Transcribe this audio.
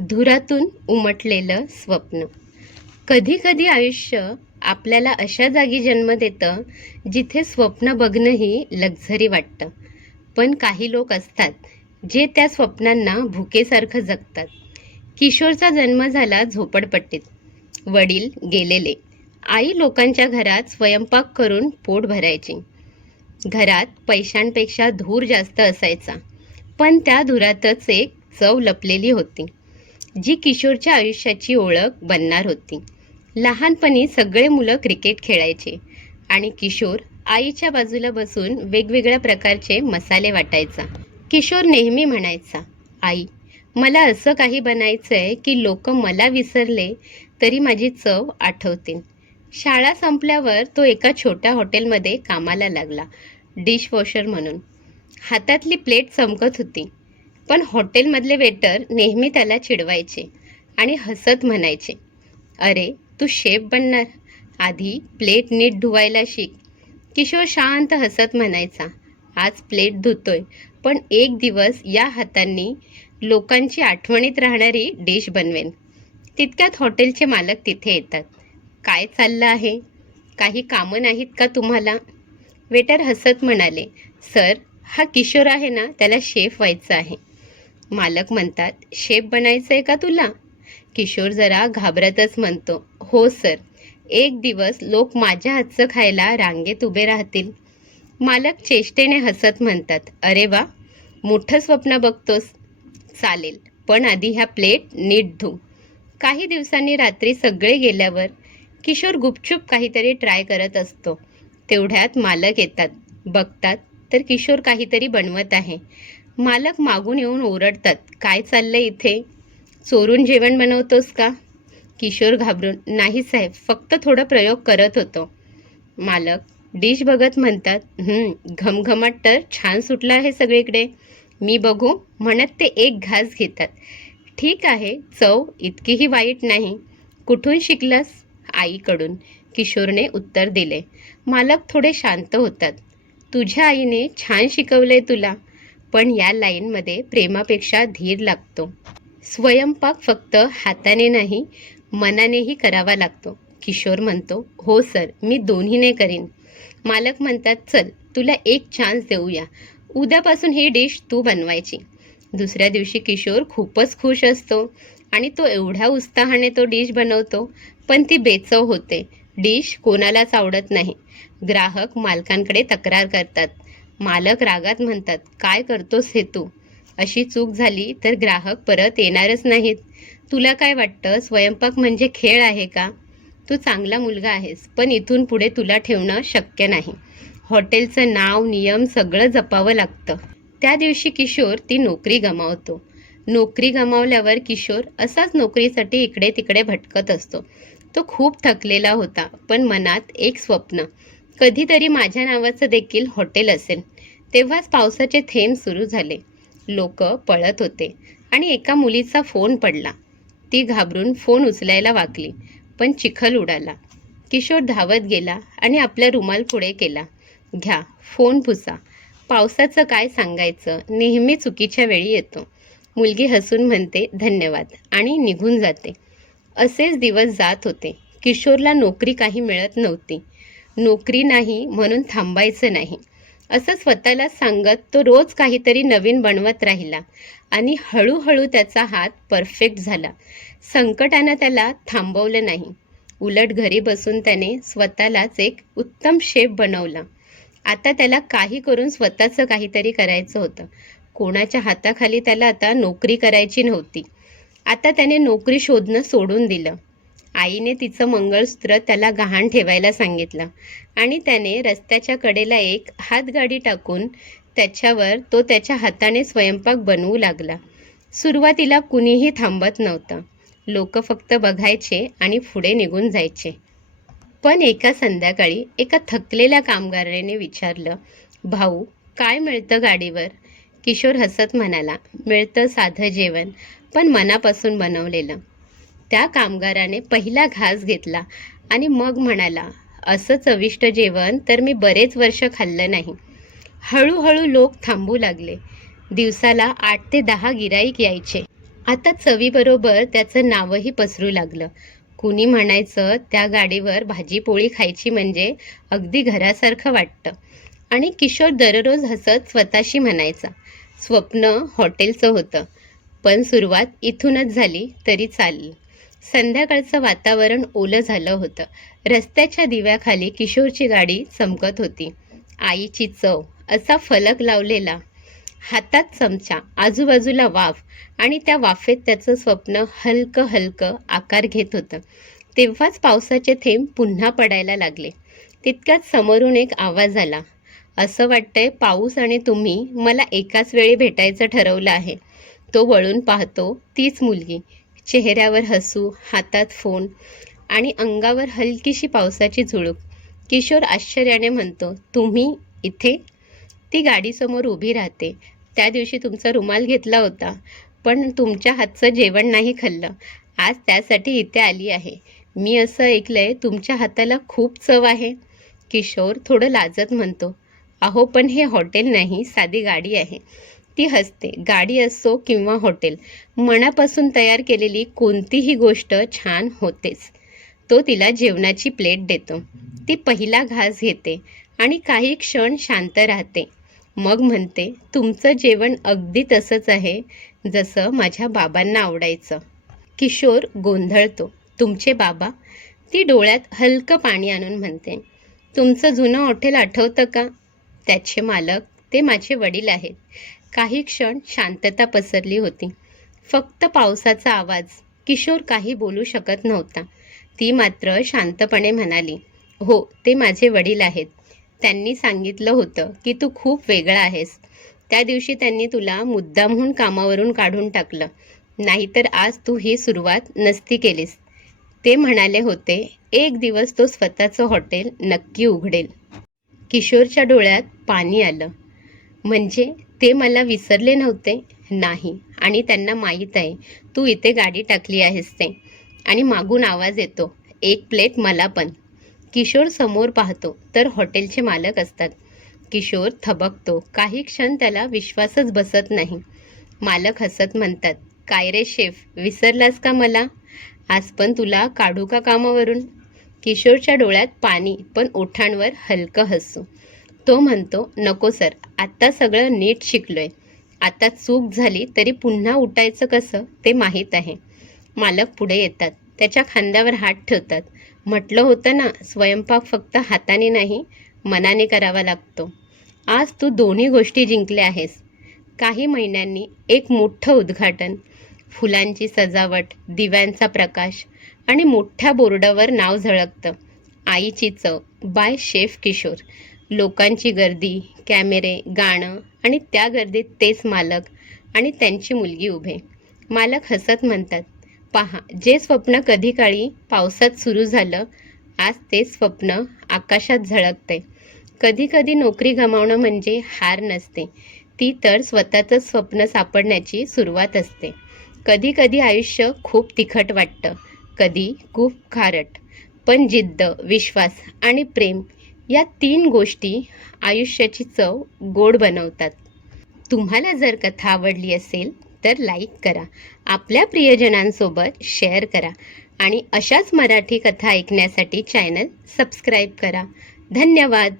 धुरातून उमटलेलं स्वप्न. कधी कधी आयुष्य आपल्याला अशा जागी जन्म देतं जिथे स्वप्न बघणंही लक्झरी वाटतं. पण काही लोक असतात जे त्या स्वप्नांना भुकेसारखं जगतात. किशोरचा जन्म झाला झोपडपट्टीत. वडील गेलेले. आई लोकांच्या घरात स्वयंपाक करून पोट भरायची. घरात पैशांपेक्षा धूर जास्त असायचा. पण त्या धुरातच एक चव लपलेली होती. जी किशोरच्या आयुष्याची ओळख बनणार होती. लहानपणी सगळे मुलं क्रिकेट खेळायचे आणि किशोर आईच्या बाजूला बसून वेगवेगळ्या प्रकारचे मसाले वाटायचा. किशोर नेहमी म्हणायचा आई मला असं काही बनायचं आहे की लोक मला विसरले तरी माझी चव आठवतील शाळा संपल्यावर तो एका छोट्या हॉटेलमध्ये कामाला लागला डिशवॉशर म्हणून. हातातली प्लेट चमकत होती. पण हॉटेलमधले वेटर नेहमी त्याला चिडवायचे आणि हसत म्हणायचे अरे तू शेफ बनणार. आधी प्लेट नीट धुवायला शिक. किशोर शांत हसत म्हणायचा आज प्लेट धुतोय पण एक दिवस या हातांनी लोकांची आठवणीत राहणारी डिश बनवेन. तितक्यात हॉटेलचे मालक तिथे येतात. काय चाललं आहे? काही कामं नाहीत का तुम्हाला? वेटर हसत म्हणाले सर हा किशोर आहे ना त्याला शेफ व्हायचं आहे. मालक म्हणतात शेप बनायचं आहे का तुला? किशोर जरा घाबरतच म्हणतो हो सर एक दिवस लोक माझ्या हातचं खायला रांगेत उभे राहतील. मालक चेष्टेने हसत म्हणतात अरे वा मोठं स्वप्न बघतोस. चालेल पण आधी ह्या प्लेट नीट धू. काही दिवसांनी रात्री सगळे गेल्यावर किशोर गुपचूप काहीतरी ट्राय करत असतो. तेवढ्यात मालक येतात बघतात तर किशोर काहीतरी बनवत आहे. मालक मागून येऊन ओरडतात. काय चाललंय इथे? चोरून जेवण बनवतोस का? किशोर घाबरून नाही साहेब फक्त थोडा प्रयोग करत होतो. मालक डिश बघत म्हणतात "हं, घमघमाट तर छान सुटला आहे सगळीकडे. मी बघू म्हणत ते एक घास घेतात. ठीक आहे चव इतकीही वाईट नाही. कुठून शिकलास? आईकडून. किशोरने उत्तर दिले. मालक थोडे शांत होतात. तुझ्या आईने छान शिकवलंय तुला. पण या लाईनमध्ये प्रेमापेक्षा धीर लागतो. स्वयंपाक फक्त हाताने नाही मनानेही करावा लागतो. किशोर म्हणतो हो सर मी दोन्हीने करीन. मालक म्हणतात चल तुला एक चान्स देऊया. उद्यापासून ही डिश तू बनवायची. दुसऱ्या दिवशी किशोर खूपच खुश असतो आणि तो एवढ्या उत्साहाने तो डिश बनवतो पण ती बेचव होते. डिश कोणालाच आवडत नाही. ग्राहक मालकांकडे तक्रार करतात. मालक रागात म्हणतात काय करतोस हे तू? अशी चूक झाली तर ग्राहक परत येणारच नाहीत. तुला काय वाटतं स्वयंपाक म्हणजे खेळ आहे का? तू चांगला मुलगा आहेस पण इथून पुढे तुला ठेवणं शक्य नाही. हॉटेलचं नाव नियम सगळं जपावं लागतं. त्या दिवशी किशोर ती नोकरी गमावतो. नोकरी गमावल्यावर किशोर असाच नोकरीसाठी इकडे तिकडे भटकत असतो. तो खूप थकलेला होता पण मनात एक स्वप्न कधीतरी माझ्या नावाचं देखील हॉटेल असेल. तेव्हाच पावसाचे थेंब सुरू झाले. लोक पळत होते आणि एका मुलीचा फोन पडला. ती घाबरून फोन उचलायला वाकली पण चिखल उडाला. किशोर धावत गेला आणि आपल्या रुमाल पुढे केला. घ्या फोन पुसा. पावसाचं काय सांगायचं? नेहमी चुकीच्या वेळी येतो. मुलगी हसून म्हणते धन्यवाद. आणि निघून जाते. असेच दिवस जात होते. किशोरला नोकरी काही मिळत नव्हती. नोकरी नाही म्हणून थांबायचं नाही. असं स्वतःला सांगत तो रोज काहीतरी नवीन बनवत राहिला आणि हळूहळू त्याचा हात परफेक्ट झाला. संकटानं त्याला थांबवलं नाही. उलट घरी बसून त्याने स्वतःलाच एक उत्तम शेफ बनवला. आता त्याला काही करून स्वतःचं काहीतरी करायचं होतं. कोणाच्या हाताखाली त्याला आता नोकरी करायची नव्हती. आता त्याने नोकरी शोधणं सोडून दिलं. आईने तिचं मंगळसूत्र त्याला गहाण ठेवायला सांगितलं. आणि त्याने रस्त्याच्या कडेला एक हातगाडी टाकून त्याच्यावर तो त्याच्या हाताने स्वयंपाक बनवू लागला. सुरुवातीला कुणीही थांबत नव्हतं. लोक फक्त बघायचे आणि पुढे निघून जायचे. पण एका संध्याकाळी एका थकलेल्या कामगाराने विचारलं भाऊ काय मिळतं गाडीवर? किशोर हसत म्हणाला मिळतं साधं जेवण. पण मनापासून बनवलेलं. त्या कामगाराने पहिला घास घेतला आणि मग म्हणाला असं चविष्ट जेवण तर मी बरेच वर्ष खाल्लं नाही. हळूहळू लोक थांबू लागले. दिवसाला आठ ते दहा गिराईक यायचे. आता चवीबरोबर त्याचं नावही पसरू लागलं. कुणी म्हणायचं त्या गाडीवर भाजी पोळी खायची म्हणजे अगदी घरासारखं वाटतं. आणि किशोर दररोज हसत स्वतःशी म्हणायचा स्वप्न हॉटेलचं होतं पण सुरुवात इथूनच झाली तरी चालेल. संध्याकाळचं वातावरण ओलं झालं होतं. रस्त्याच्या दिव्याखाली किशोरची गाडी चमकत होती. आईची चव असा फलक लावलेला. हातात चमचा आजूबाजूला वाफ आणि त्या वाफेत त्याचं स्वप्न हलकं हलकं आकार घेत होतं. तेव्हाच पावसाचे थेंब पुन्हा पडायला लागले. तितक्यात समोरून एक आवाज आला. असं वाटतंय पाऊस आणि तुम्ही मला एकाच वेळी भेटायचं ठरवलं आहे. तो वळून पाहतो तीच मुलगी. चेहऱ्यावर हसू हातात फोन आणि अंगावर हलकीशी पावसाची झुळूक. किशोर आश्चर्याने म्हणतो तुम्ही इथे? ती गाडीसमोर उभी राहते. त्या दिवशी तुमचा रुमाल घेतला होता पण तुमच्या हातचं जेवण नाही खाल्लं. आज त्यासाठी इथे आली आहे. मी असं ऐकलंय तुमच्या हाताला खूप चव आहे. किशोर थोडं लाजत म्हणतो अहो पण हे हॉटेल नाही साधी गाडी आहे. ती हसते गाडी असो किंवा हॉटेल मनापासून तयार केलेली कोणतीही गोष्ट छान होतेच. तो तिला जेवणाची प्लेट देतो. ती पहिला घास घेते आणि काही क्षण शांत राहते. मग म्हणते तुमचं जेवण अगदी तसंच आहे जसं माझ्या बाबांना आवडायचं. किशोर गोंधळतो तुमचे बाबा? ती डोळ्यात हलकं पाणी आणून म्हणते तुमचं जुनं हॉटेल आठवतं का? त्याचे मालक ते माझे वडील आहेत. काही क्षण शांतता पसरली होती. फक्त पावसाचा आवाज. किशोर काही बोलू शकत नव्हता. ती मात्र शांतपणे म्हणाली हो ते माझे वडील आहेत. त्यांनी सांगितलं होतं की तू खूप वेगळा आहेस. त्या दिवशी त्यांनी तुला मुद्दामहून कामावरून काढून टाकलं. नाहीतर आज तू ही सुरुवात नसती केलीस. ते म्हणाले होते एक दिवस तो स्वतःचं हॉटेल नक्की उघडेल. किशोरच्या डोळ्यात पाणी आलं. म्हणजे ते मला विसरले नव्हते. नाही. आणि त्यांना माहीत आहे तू इथे गाडी टाकली आहेस ते. आणि मागून आवाज येतो एक प्लेट मला पण. किशोर समोर पाहतो तर हॉटेलचे मालक असतात. किशोर थबकतो काही क्षण त्याला विश्वासच बसत नाही. मालक हसत म्हणतात काय रे शेफ विसरलास का मला? आज पण तुला काढू का कामावरून? किशोरच्या डोळ्यात पाणी पण ओठांवर हलकं हसू. तो म्हणतो नको सर आत्ता सगळं नीट शिकलोय. आता चूक झाली तरी पुन्हा उठायचं कसं ते माहीत आहे. मालक पुढे येतात. त्याच्या खांद्यावर हात ठेवतात. म्हटलं होतं ना स्वयंपाक फक्त हाताने नाही मनाने करावा लागतो. आज तू दोन्ही गोष्टी जिंकल्या आहेस. काही महिन्यांनी एक मोठं उद्घाटन. फुलांची सजावट दिव्यांचा प्रकाश आणि मोठ्या बोर्डावर नाव झळकतं. आईची चव बाय शेफ किशोर. लोकांची गर्दी कॅमेरे गाणं आणि त्या गर्दीत तेच मालक आणि त्यांची मुलगी उभे. मालक हसत म्हणतात पहा जे स्वप्न कधी काळी पावसात सुरू झालं आज ते स्वप्न आकाशात झळकते. कधी कधी नोकरी गमावणं म्हणजे हार नसते. ती तर स्वतःचं स्वप्न सापडण्याची सुरुवात असते. कधी कधी आयुष्य खूप तिखट वाटतं कधी खूप खारट. पण जिद्द विश्वास आणि प्रेम या तीन गोष्टी आयुष्याची चव गोड बनवतात. तुम्हाला जर कथा आवडली असेल तर लाईक करा. आपल्या प्रियजनांसोबत शेअर करा. आणि अशाच मराठी कथा ऐकण्यासाठी चॅनल सबस्क्राईब करा. धन्यवाद!